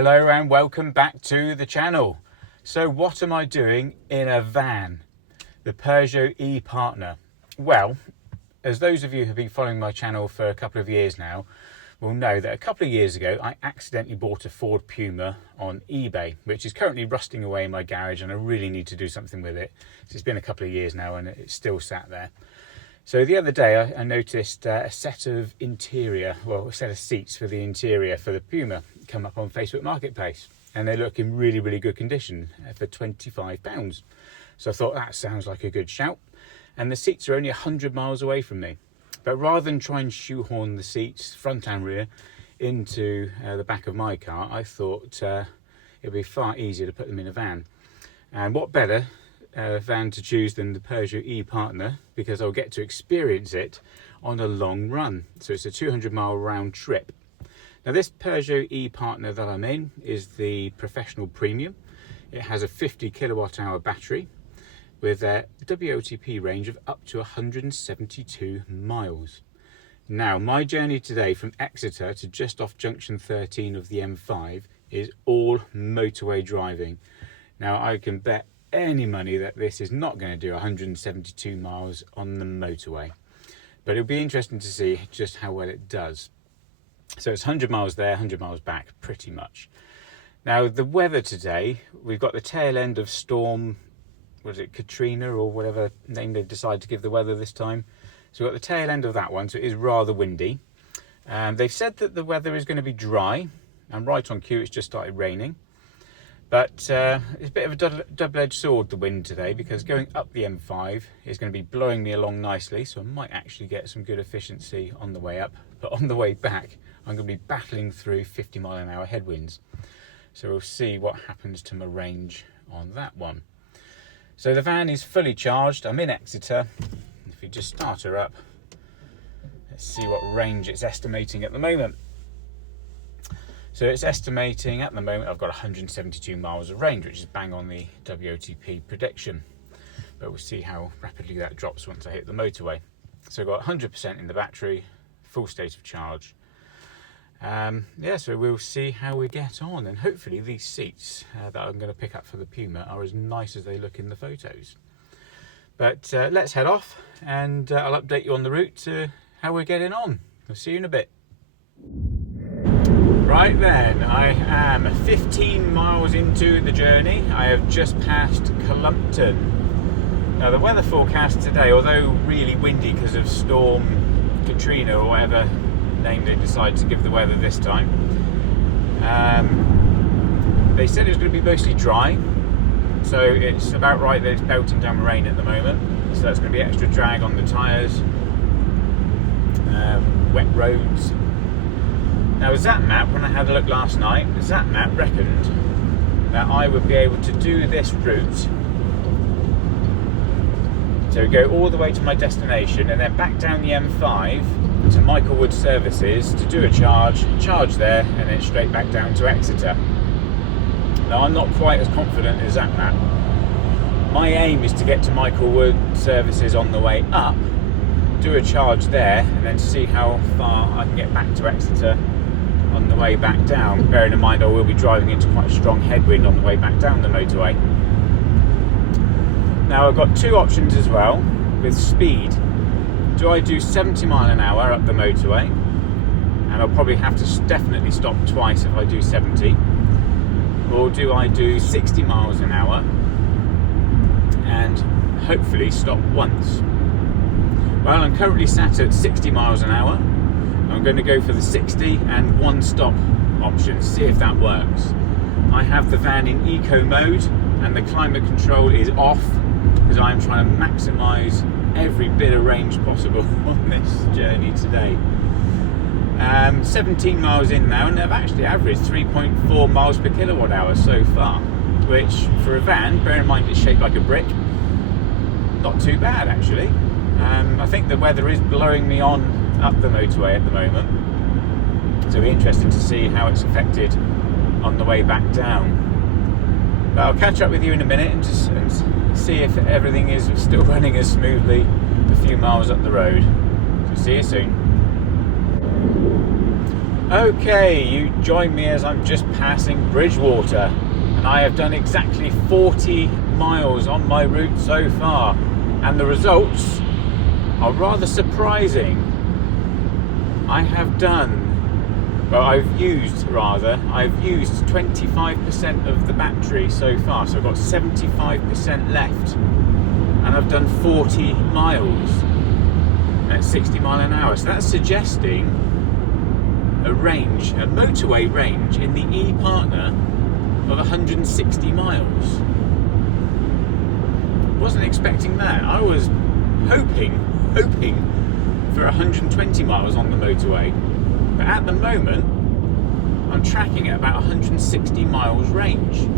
Hello and welcome back to the channel. So what am I doing in a van? The Peugeot e-Partner. Well, as those of you who have been following my channel for a couple of years now will know that a couple of years ago I accidentally bought a Ford Puma on eBay, which is currently rusting away in my garage and I really need to do something with it. So it's been a couple of years now and it's still sat there. So the other day I noticed a set of seats for the interior for the Puma come up on Facebook Marketplace, and they look in really, really good condition for £25. So I thought that sounds like a good shout. And the seats are only 100 miles away from me. But rather than try and shoehorn the seats, front and rear, into the back of my car, I thought it would be far easier to put them in a van. And what better van to choose than the Peugeot e-Partner, because I'll get to experience it on a long run. So it's a 200-mile round trip. Now this Peugeot e-Partner that I'm in is the Professional Premium. It has a 50 kilowatt hour battery with a WLTP range of up to 172 miles. Now my journey today from Exeter to just off junction 13 of the M5 is all motorway driving. Now I can bet any money that this is not going to do 172 miles on the motorway, but it'll be interesting to see just how well it does. So it's 100 miles there, 100 miles back, pretty much. Now the weather today, we've got the tail end of storm, was it Katrina or whatever name they decide to give the weather this time. So we've got the tail end of that one, so it is rather windy. They've said that the weather is going to be dry, and right on cue it's just started raining. But it's a bit of a double-edged sword, the wind today, because going up the M5 is going to be blowing me along nicely, so I might actually get some good efficiency on the way up. But on the way back, I'm going to be battling through 50-mile-an-hour headwinds. So we'll see what happens to my range on that one. So the van is fully charged. I'm in Exeter. If you just start her up, let's see what range it's estimating at the moment. So it's estimating at the moment I've got 172 miles of range, which is bang on the WLTP prediction. But we'll see how rapidly that drops once I hit the motorway. So I've got 100% in the battery, full state of charge. So we'll see how we get on, and hopefully these seats that I'm going to pick up for the Puma are as nice as they look in the photos. But let's head off and I'll update you on the route to how we're getting on. I'll see you in a bit. Right then, I am 15 miles into the journey. I have just passed Columpton. Now the weather forecast today, although really windy because of Storm Katrina or whatever name they decide to give the weather this time, they said it was going to be mostly dry. So it's about right that it's belting down rain at the moment. So that's going to be extra drag on the tyres, wet roads. Now ZapMap, when I had a look last night, ZapMap reckoned that I would be able to do this route, so go all the way to my destination and then back down the M5 to Michaelwood Services to do a charge there, and then straight back down to Exeter. Now I'm not quite as confident as ZapMap. My aim is to get to Michaelwood Services on the way up, do a charge there, and then see how far I can get back to Exeter on the way back down, bearing in mind I will be driving into quite a strong headwind on the way back down the motorway. Now I've got two options as well with speed. Do I do 70 mile an hour up the motorway, and I'll probably have to definitely stop twice if I do 70, or do I do 60 miles an hour and hopefully stop once? Well, I'm currently sat at 60 miles an hour. I'm going to go for the 60 and one stop option, see if that works. I have the van in eco mode and the climate control is off because I'm trying to maximise every bit of range possible on this journey today. 17 miles in now, and I've actually averaged 3.4 miles per kilowatt hour so far, which for a van, bear in mind it's shaped like a brick, not too bad actually. I think the weather is blowing me on up the motorway at the moment, so it'll be interesting to see how it's affected on the way back down. But I'll catch up with you in a minute and see if everything is still running as smoothly a few miles up the road. So see you soon. Okay, you join me as I'm just passing Bridgewater, and I have done exactly 40 miles on my route so far, and the results are rather surprising. I've used 25% of the battery so far, so I've got 75% left, and I've done 40 miles at 60 mile an hour. So that's suggesting a motorway range in the E-Partner of 160 miles. Wasn't expecting that. I was hoping for 120 miles on the motorway, but at the moment I'm tracking at about 160 miles range.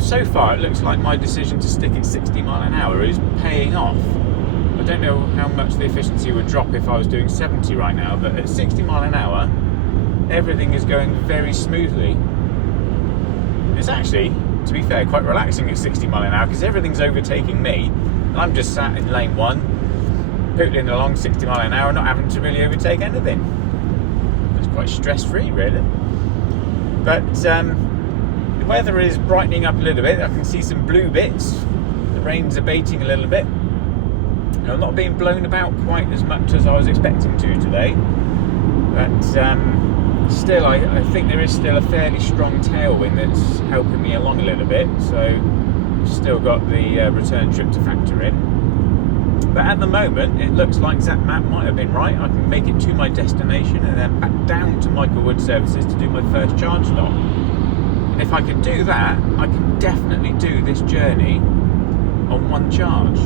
So far it looks like my decision to stick at 60 mile an hour is paying off. I don't know how much the efficiency would drop if I was doing 70 right now, but at 60 mile an hour everything is going very smoothly. It's actually, to be fair, quite relaxing at 60 mile an hour because everything's overtaking me and I'm just sat in lane 1 pootling along 60 mile an hour, not having to really overtake anything. It's quite stress-free, really. But the weather is brightening up a little bit. I can see some blue bits. The rain's abating a little bit. And I'm not being blown about quite as much as I was expecting to today. But still, I think there is still a fairly strong tailwind that's helping me along a little bit. So I've still got the return trip to factor in. But at the moment, it looks like ZapMap might have been right. I can make it to my destination and then back down to Michael Wood Services to do my first charge stop. And if I can do that, I can definitely do this journey on one charge.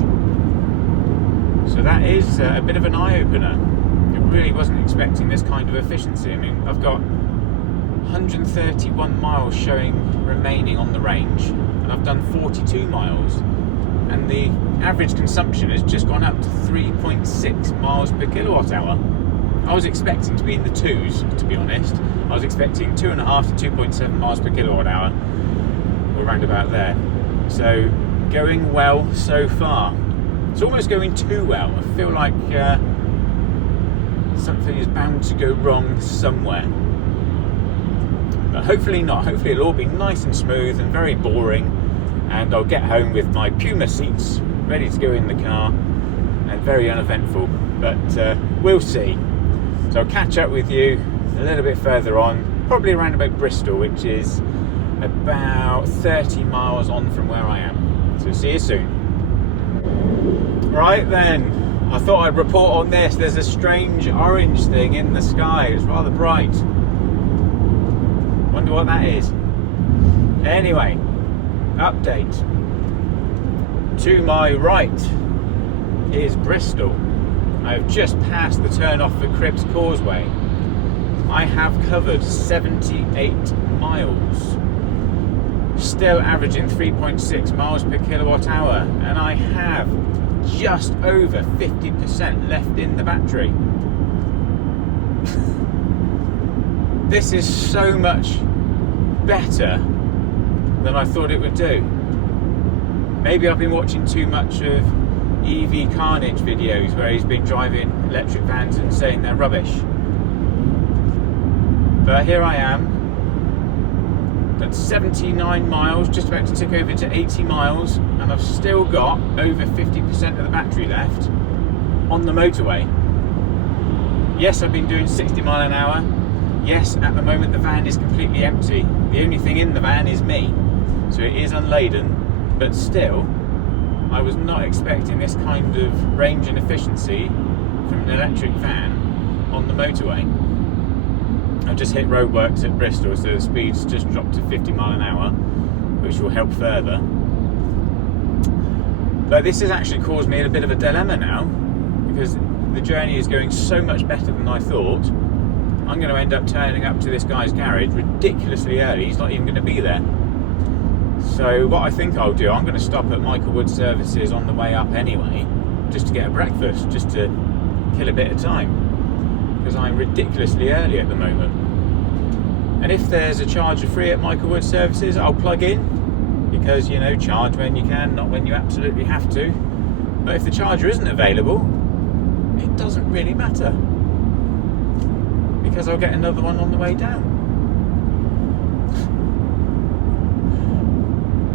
So that is a bit of an eye-opener. I really wasn't expecting this kind of efficiency. I mean, I've got 131 miles showing remaining on the range, and I've done 42 miles. And the average consumption has just gone up to 3.6 miles per kilowatt hour. I was expecting to be in the 2s, to be honest. I was expecting 2.5 to 2.7 miles per kilowatt hour, or around about there. So going well so far. It's almost going too well. I feel like something is bound to go wrong somewhere. But hopefully not. Hopefully it'll all be nice and smooth and very boring, and I'll get home with my Puma seats ready to go in the car and very uneventful. But we'll see. So I'll catch up with you a little bit further on, probably around about Bristol, which is about 30 miles on from where I am. So see you soon. Right then, I thought I'd report on this. There's a strange orange thing in the sky. It's rather bright. Wonder what that is. Anyway, update. To my right is Bristol. I've just passed the turn off for Cribbs Causeway. I have covered 78 miles. Still averaging 3.6 miles per kilowatt hour, and I have just over 50% left in the battery. This is so much better than I thought it would do. Maybe I've been watching too much of EV Carnage videos where he's been driving electric vans and saying they're rubbish. But here I am, at 79 miles, just about to tick over to 80 miles, and I've still got over 50% of the battery left on the motorway. Yes, I've been doing 60 mile an hour. Yes, at the moment the van is completely empty. The only thing in the van is me. So it is unladen, but still, I was not expecting this kind of range and efficiency from an electric van on the motorway. I've just hit roadworks at Bristol, so the speed's just dropped to 50 mile an hour, which will help further. But this has actually caused me a bit of a dilemma now, because the journey is going so much better than I thought. I'm going to end up turning up to this guy's garage ridiculously early. He's not even going to be there. So what I think I'll do, I'm going to stop at Michael Wood Services on the way up anyway, just to get a breakfast, just to kill a bit of time, because I'm ridiculously early at the moment. And if there's a charger free at Michael Wood Services, I'll plug in, because, you know, charge when you can, not when you absolutely have to. But if the charger isn't available, it doesn't really matter, because I'll get another one on the way down.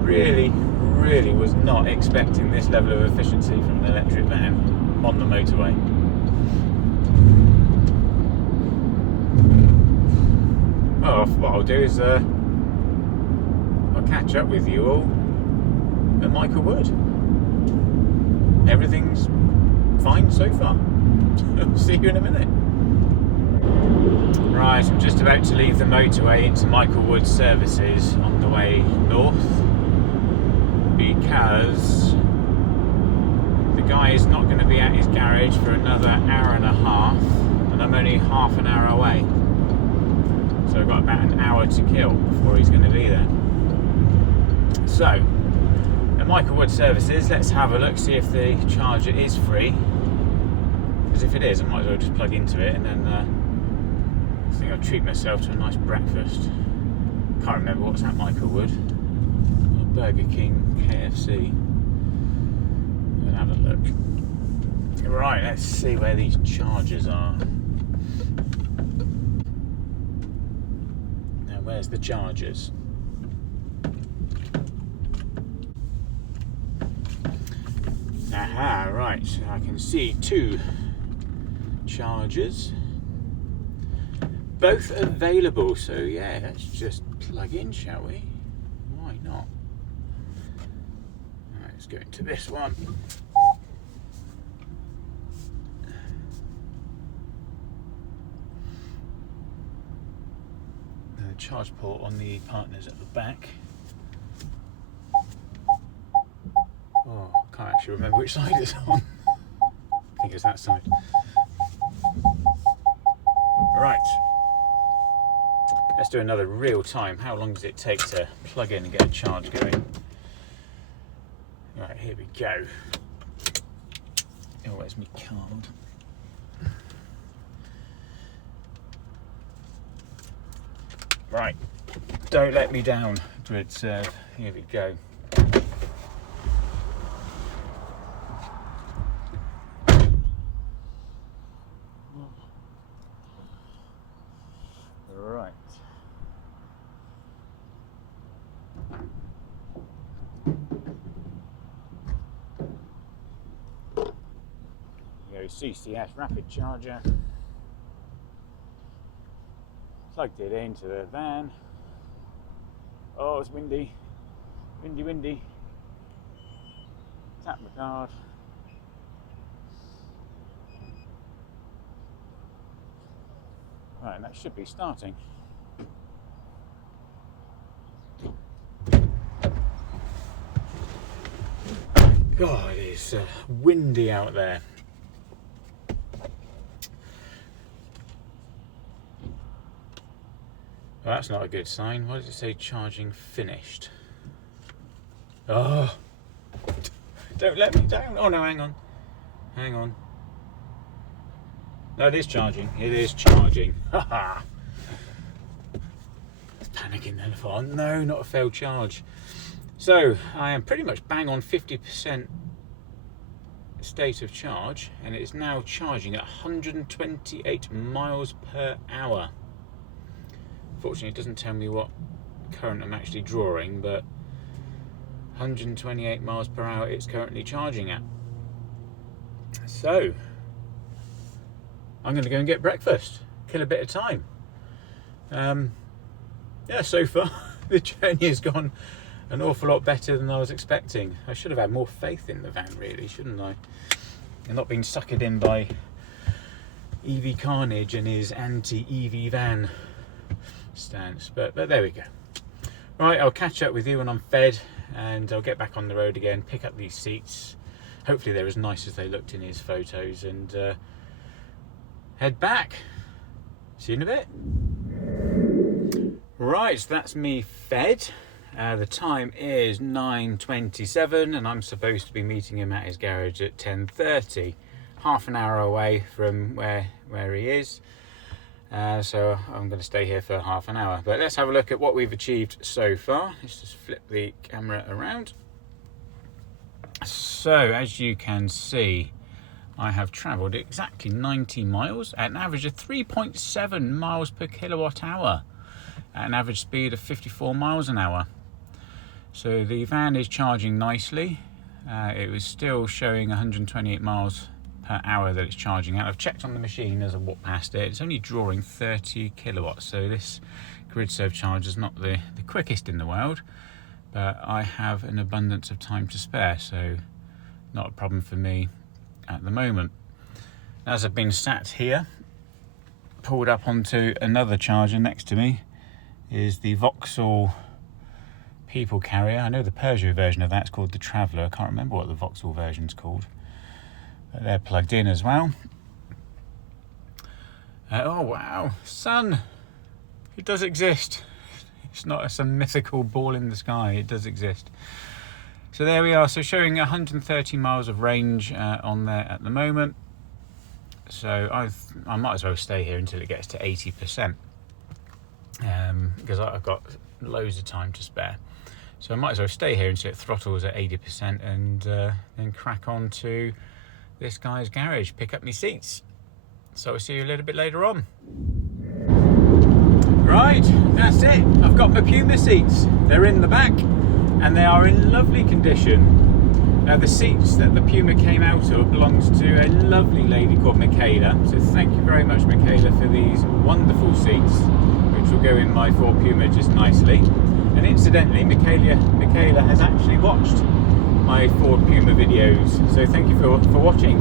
Really was not expecting this level of efficiency from an electric van on the motorway. Well, what I'll do is I'll catch up with you all at Michael Wood. Everything's fine so far. See you in a minute. Right, I'm just about to leave the motorway into Michael Wood Services on the way north, because the guy is not going to be at his garage for another hour and a half, and I'm only half an hour away. So I've got about an hour to kill before he's going to be there. So, at Michael Wood Services, let's have a look, see if the charger is free. Because if it is, I might as well just plug into it, and then I think I'll treat myself to a nice breakfast. Can't remember what's at Michael Wood. Burger King, KFC. We'll have a look. Right, let's see where these chargers are. Now, where's the chargers? Aha, right, so I can see 2 chargers, both available, so yeah, let's just plug in, shall we? Why not? Right, let's go into this one. And the charge port on the partners at the back. Oh, I can't actually remember which side it's on. I think it's that side. Right. Let's do another real time. How long does it take to plug in and get a charge going? Right, here we go. Oh, where's my card? Right. Don't let me down, grid serve. Here we go. Right. Go CCS rapid charger. Plugged it into the van. Oh, it's windy. Windy. Tap my card. Right, and that should be starting. God, it's windy out there. Well, that's not a good sign. Why does it say charging finished? Oh, don't let me down. Oh no, hang on. No, it is charging. Haha. I was panicking then. I thought, oh no, not a failed charge. So I am pretty much bang on 50% state of charge, and it is now charging at 128 miles per hour. Fortunately, it doesn't tell me what current I'm actually drawing, but 128 miles per hour it's currently charging at. So I'm going to go and get breakfast, kill a bit of time. Yeah, so far the journey has gone an awful lot better than I was expecting. I should have had more faith in the van, really, shouldn't I? And not been suckered in by EV Carnage and his anti-EV van stance. But there we go. Right, I'll catch up with you when I'm fed, and I'll get back on the road again, pick up these seats. Hopefully they're as nice as they looked in his photos, and head back. See you in a bit. Right, so that's me fed. The time is 9:27, and I'm supposed to be meeting him at his garage at 10:30, half an hour away from where he is. So I'm going to stay here for half an hour. But let's have a look at what we've achieved so far. Let's just flip the camera around. So as you can see, I have travelled exactly 90 miles at an average of 3.7 miles per kilowatt hour at an average speed of 54 miles an hour. So the van is charging nicely. It was still showing 128 miles per hour that it's charging at. I've checked on the machine as I walked past it. It's only drawing 30 kilowatts, so this grid serve charger is not the quickest in the world, but I have an abundance of time to spare, so not a problem for me at the moment. As I've been sat here, pulled up onto another charger next to me is the Vauxhall people carrier. I know the Peugeot version of that's called the Traveller. I can't remember what the Vauxhall version's called, but they're plugged in as well. Oh wow, sun! It does exist. It's not some mythical ball in the sky. It does exist. So there we are. So showing 130 miles of range on there at the moment. So I might as well stay here until it gets to 80%, because I've got loads of time to spare. So I might as well stay here until it throttles at 80% and then crack on to this guy's garage, pick up my seats. So I'll see you a little bit later on. Right, that's it. I've got my Puma seats. They're in the back and they are in lovely condition. Now the seats that the Puma came out of belongs to a lovely lady called Michaela. So thank you very much, Michaela, for these wonderful seats, which will go in my Ford Puma just nicely. And incidentally, Michaela has actually watched my Ford Puma videos, so thank you for watching.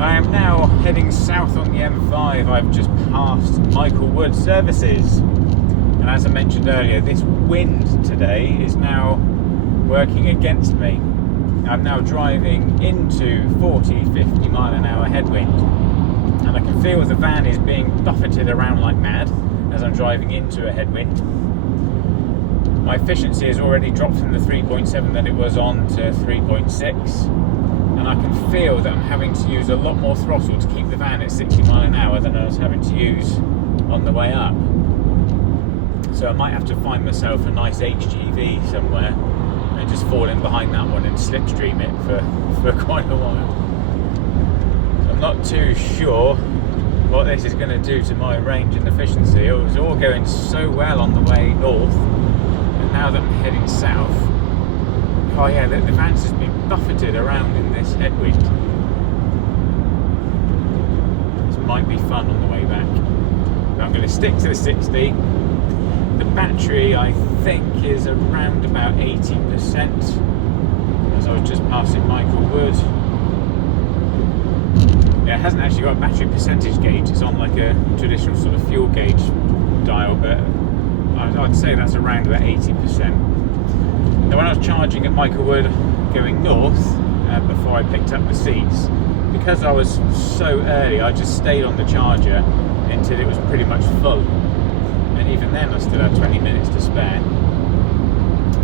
I am now heading south on the M5. I've just passed Michael Wood services, and as I mentioned earlier, this wind today is now working against me. I'm now driving into 40-50 mile an hour headwind, and I can feel the van is being buffeted around like mad as I'm driving into a headwind. My efficiency has already dropped from the 3.7 that it was on to 3.6, and I can feel that I'm having to use a lot more throttle to keep the van at 60 mile an hour than I was having to use on the way up. So I might have to find myself a nice HGV somewhere and just fall in behind that one and slipstream it for quite a while. I'm not too sure what this is going to do to my range and efficiency. It was all going so well on the way north, and now that I'm heading south, oh yeah, the van's just been buffeted around in this headwind. This might be fun on the way back. But I'm going to stick to the 60. The battery, I think, is around about 80%, as I was just passing Michael Wood. Yeah, it hasn't actually got a battery percentage gauge. It's on like a traditional sort of fuel gauge dial, but I'd say that's around about 80%. Now when I was charging at Michael Wood going north, before I picked up the seats, because I was so early, I just stayed on the charger until it was pretty much full. And even then I still had 20 minutes to spare.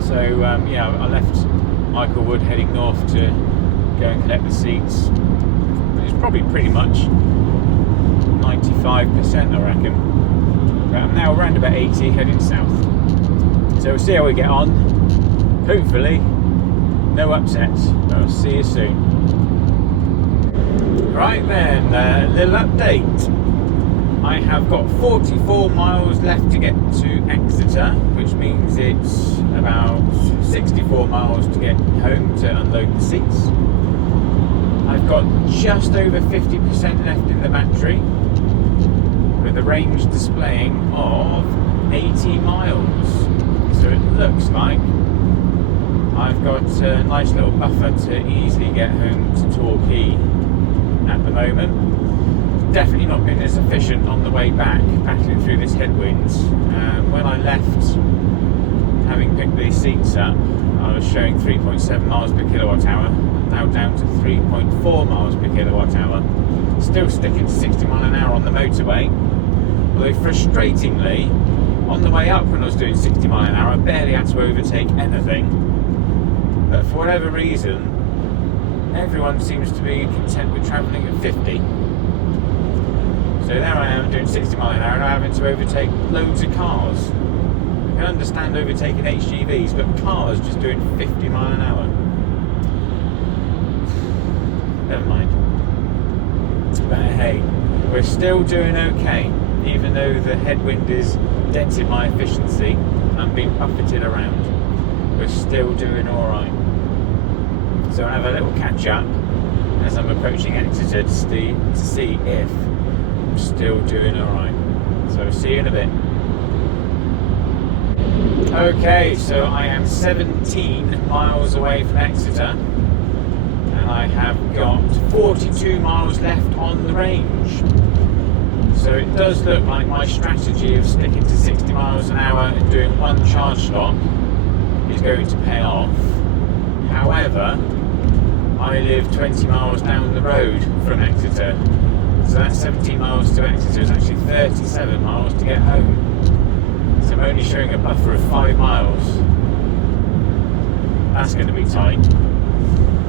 So yeah, I left Michael Wood heading north to go and collect the seats. It's probably pretty much 95%, I reckon. But I'm now around about 80, heading south. So we'll see how we get on. Hopefully, no upsets. I'll see you soon. Right then, a little update. I have got 44 miles left to get to Exeter, which means it's about 64 miles to get home to unload the seats. I've got just over 50% left in the battery, with a range displaying of 80 miles. So it looks like I've got a nice little buffer to easily get home to Torquay at the moment. Definitely not been as efficient on the way back, battling through this headwind. When I left, having picked these seats up, I was showing 3.7 miles per kilowatt hour, now down to 3.4 miles per kilowatt hour. Still sticking to 60 mile an hour on the motorway, although frustratingly, on the way up when I was doing 60 mile an hour, I barely had to overtake anything. But for whatever reason, everyone seems to be content with travelling at 50. So there I am doing 60 mile an hour and I'm having to overtake loads of cars. I can understand overtaking HGVs, but cars just doing 50 mile an hour. Never mind. But hey, we're still doing okay, even though the headwind is dented my efficiency and I'm being buffeted around. We're still doing alright. So I'll have a little catch up as I'm approaching Exeter to see if I'm still doing alright. So I'll see you in a bit. Okay, so I am 17 miles away from Exeter and I have got 42 miles left on the range. So it does look like my strategy of sticking to 60 miles an hour and doing one charge stop is going to pay off. However, I live 20 miles down the road from Exeter, so that's 17 miles to Exeter is actually 37 miles to get home. So I'm only showing a buffer of 5 miles. That's going to be tight.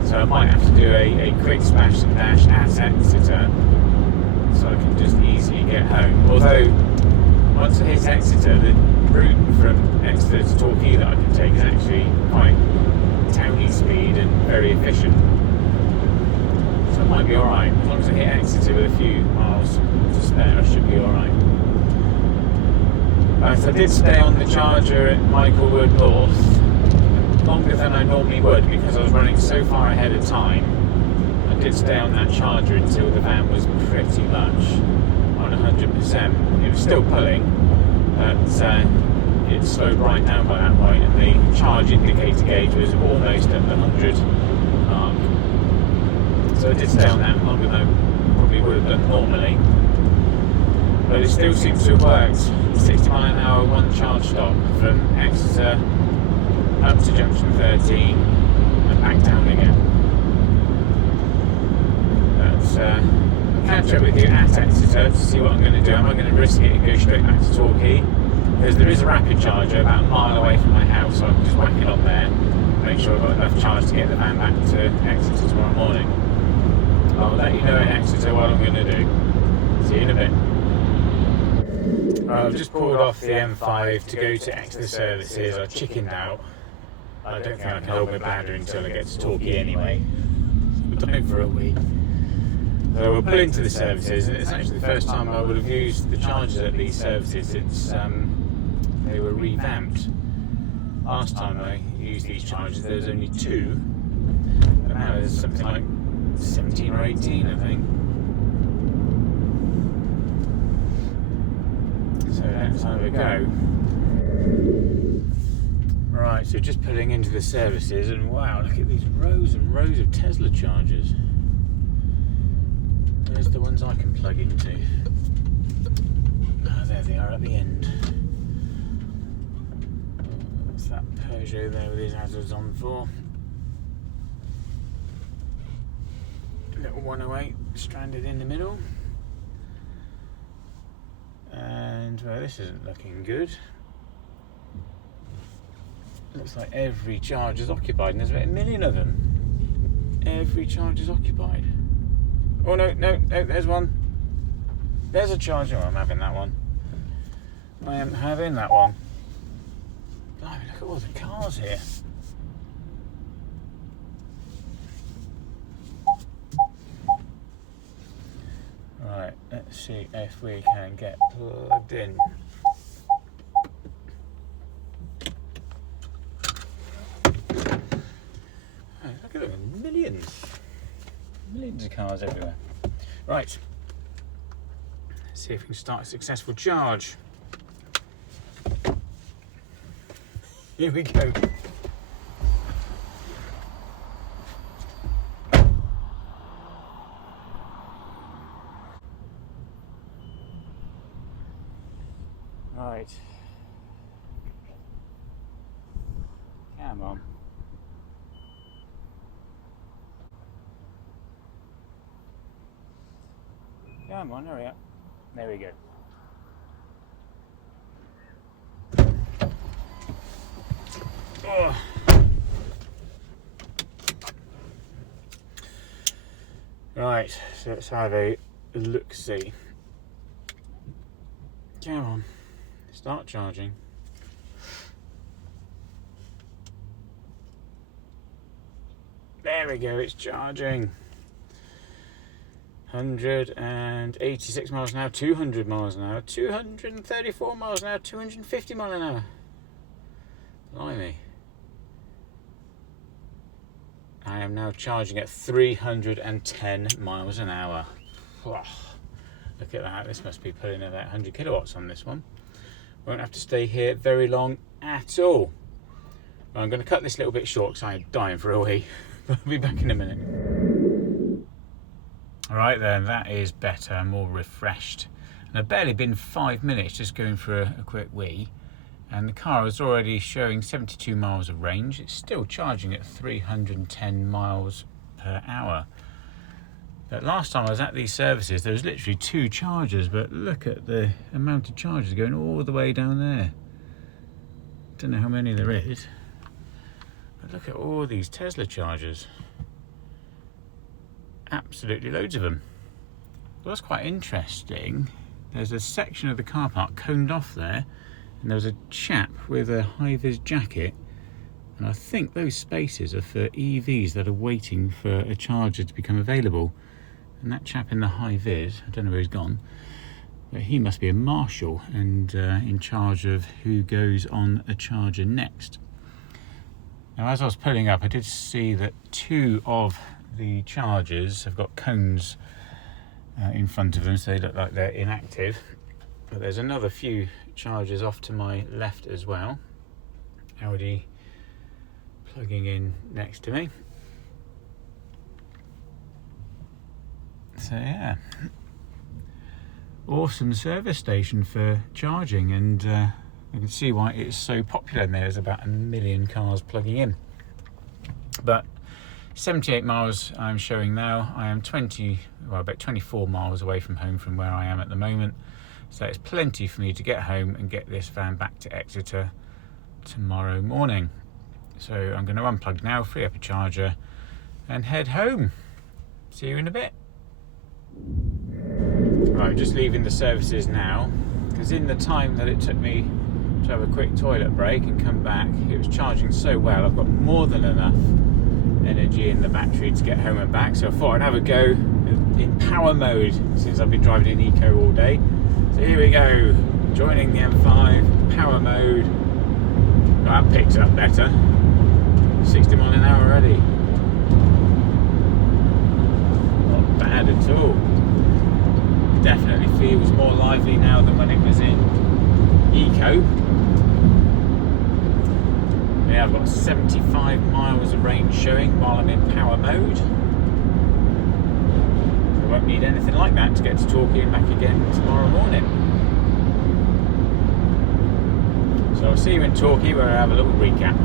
So I might have to do a quick smash and dash at Exeter so I can just easily get home. Although, once I hit Exeter, the route from Exeter to Torquay that I can take is actually quite towny speed and very efficient. So it might be alright. As long as I hit Exeter with a few miles to spare, I should be alright. So I did stay on the charger at Michaelwood North longer than I normally would because I was running so far ahead of time. I did stay on that charger until the van was pretty much on 100%. It was still pulling, but it slowed right down by that point, and the charge indicator gauge was almost at the 100 mark. So I did stay on that longer than I probably would have done normally. But it still seems to have worked. 60 mile an hour, one charge stop from Exeter up to junction 13 and back down again. But I'll catch up with you at Exeter to see what I'm going to do. Am I going to risk it and go straight back to Torquay? Because there is a rapid charger about a mile away from my house, so I can just whack it up there, make sure I've got enough charge to get the van back to Exeter tomorrow morning. I'll let you know at Exeter what I'm going to do. See you in a bit. I've just pulled off the M5 to go to Exeter services. I chickened out. I don't think I can hold my bladder until I get to Torquay anyway. We're done for a week. So we'll pull into the services, and it's actually the first time I would have used the chargers at these services since they were revamped. Last time I used these chargers there was only 2, but now there's something like 17 or 18 I think. So let's have a go. Right, so just pulling into the services, and wow, look at these rows and rows of Tesla chargers. Where's the ones I can plug into? Ah, there they are at the end. What's that Peugeot there with his hazards on for? Little 108 stranded in the middle. And well, this isn't looking good. Looks like every charge is occupied, and there's about 1 million of them. Every charge is occupied. Oh no, there's one. There's a charger. Oh, I'm having that one. I am having that one. Blimey, look at all the cars here. Right, let's see if we can get plugged in. Oh, look at them, millions of cars everywhere. Right, let's see if we can start a successful charge. Here we go. Right. Come on. Come on, hurry up. There we go. Oh. Right, so let's have a look-see. Come on. Start charging. There we go, it's charging. 186 miles an hour, 200 miles an hour, 234 miles an hour, 250 miles an hour. Blimey. I am now charging at 310 miles an hour. Oh, look at that, this must be pulling about 100 kilowatts on this one. Won't have to stay here very long at all. Well, I'm going to cut this little bit short because I'm dying for a wee. I'll be back in a minute. Alright then, that is better, more refreshed. And I've barely been 5 minutes just going for a quick wee. And the car is already showing 72 miles of range. It's still charging at 310 miles per hour. But last time I was at these services, there was literally 2 chargers, but look at the amount of chargers going all the way down there. Don't know how many there is, but look at all these Tesla chargers. Absolutely loads of them. What's quite interesting, there's a section of the car park coned off there, and there was a chap with a high-vis jacket, and I think those spaces are for EVs that are waiting for a charger to become available. And that chap in the high-vis, I don't know where he's gone, but he must be a marshal and in charge of who goes on a charger next. Now, as I was pulling up, I did see that 2 of the chargers have got cones in front of them, so they look like they're inactive. But there's another few chargers off to my left as well. Audi plugging in next to me. So yeah, awesome service station for charging, and you can see why it's so popular. And there's about 1 million cars plugging in. But 78 miles I'm showing now. I am about 24 miles away from home from where I am at the moment. So it's plenty for me to get home and get this van back to Exeter tomorrow morning. So I'm going to unplug now, free up a charger and head home. See you in a bit. Right, I'm just leaving the services now, because in the time that it took me to have a quick toilet break and come back, it was charging so well. I've got more than enough energy in the battery to get home and back, so I thought I'd have a go in power mode since I've been driving in eco all day. So here we go, joining the M5, power mode. That picked up better, 60 miles an hour already. Not bad at all. Definitely feels more lively now than when it was in eco. Yeah, I've got 75 miles of range showing while I'm in power mode. So I won't need anything like that to get to Torquay and back again tomorrow morning. So I'll see you in Torquay where I have a little recap.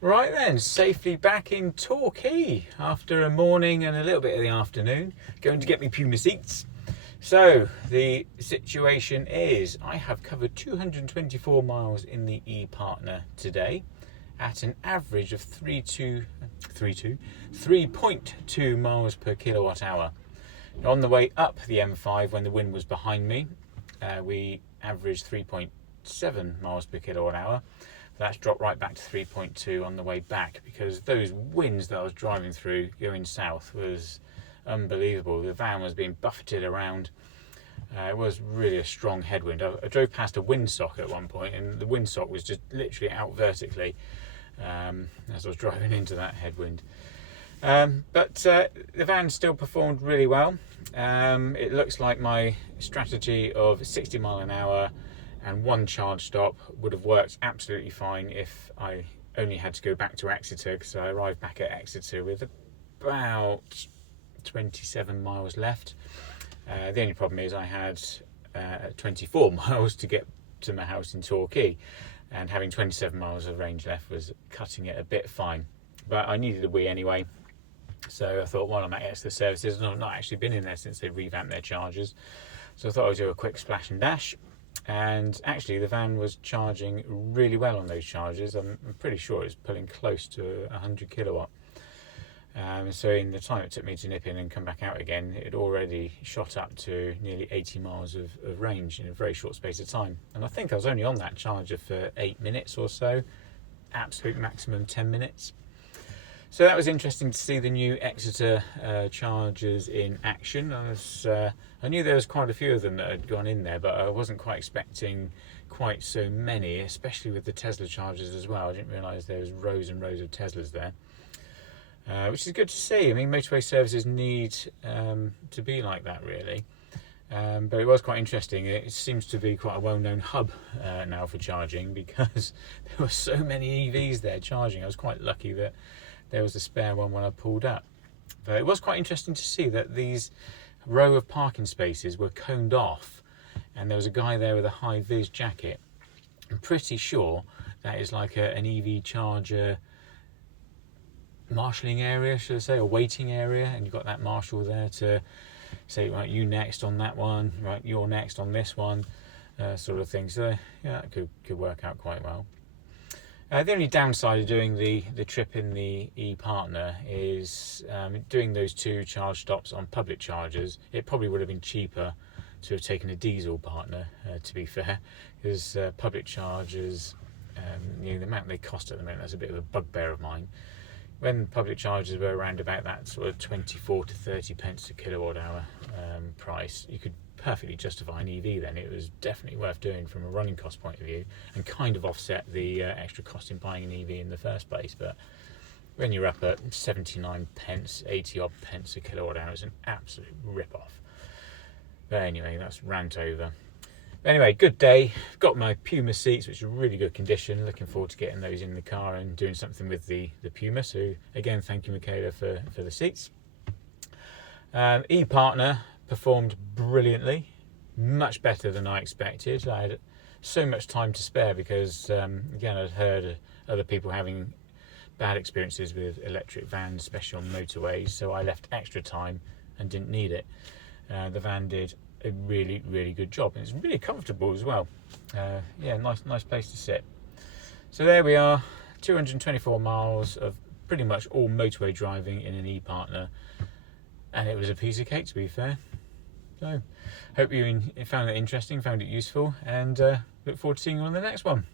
Right then, safely back in Torquay after a morning and a little bit of the afternoon, going to get me Puma seats. So the situation is I have covered 224 miles in the e-Partner today at an average of 3.2 miles per kilowatt hour. On the way up the M5 when the wind was behind me, we averaged 3.7 miles per kilowatt hour. That's dropped right back to 3.2 on the way back, because those winds that I was driving through going south was unbelievable. The van was being buffeted around. It was really a strong headwind. I drove past a windsock at one point, and the windsock was just literally out vertically as I was driving into that headwind. But the van still performed really well. It looks like my strategy of 60 mile an hour and 1 charge stop would have worked absolutely fine if I only had to go back to Exeter, because I arrived back at Exeter with about 27 miles left. The only problem is I had 24 miles to get to my house in Torquay, and having 27 miles of range left was cutting it a bit fine. But I needed a wee anyway, so I thought, while I'm at Exeter Services, and I've not actually been in there since they revamped their chargers, so I thought I'd do a quick splash and dash. And actually the van was charging really well on those chargers. I'm pretty sure it was pulling close to 100 kilowatt. So in the time it took me to nip in and come back out again, it already shot up to nearly 80 miles of range in a very short space of time. And I think I was only on that charger for 8 minutes or so, absolute maximum 10 minutes. So that was interesting to see the new Exeter chargers in action. I knew there was quite a few of them that had gone in there, but I wasn't quite expecting quite so many, especially with the Tesla chargers as well. I didn't realise there was rows and rows of Teslas there, which is good to see. I mean, motorway services need to be like that, really. But it was quite interesting. It seems to be quite a well-known hub now for charging, because there were so many EVs there charging. I was quite lucky that there was a spare one when I pulled up. But it was quite interesting to see that these row of parking spaces were coned off, and there was a guy there with a high-vis jacket. I'm pretty sure that is like an EV charger marshalling area, should I say, a waiting area, and you've got that marshal there to say, right, you next on that one, right, you're next on this one, sort of thing. So yeah, that could work out quite well. The only downside of doing the trip in the e-partner is doing those 2 charge stops on public chargers. It probably would have been cheaper to have taken a diesel partner, to be fair, because public chargers, the amount they cost at the moment, that's a bit of a bugbear of mine. When public chargers were around about that sort of 24 to 30 pence a kilowatt hour price, you could perfectly justify an EV then. It was definitely worth doing from a running cost point of view, and kind of offset the extra cost in buying an EV in the first place. But when you're up at 79 pence, 80 odd pence a kilowatt hour, it's an absolute rip-off. But anyway, that's rant over. Anyway, good day. Got my Puma seats, which are really good condition. Looking forward to getting those in the car and doing something with the Puma. So again, thank you, Michaela, for the seats. E-partner performed brilliantly, much better than I expected. I had so much time to spare because, again, I'd heard other people having bad experiences with electric vans, especially on motorways, so I left extra time and didn't need it. The van did a really, really good job, and it's really comfortable as well. Yeah, nice place to sit. So there we are, 224 miles of pretty much all motorway driving in an e-partner, and it was a piece of cake, to be fair. So hope you found it interesting, found it useful, and look forward to seeing you on the next one.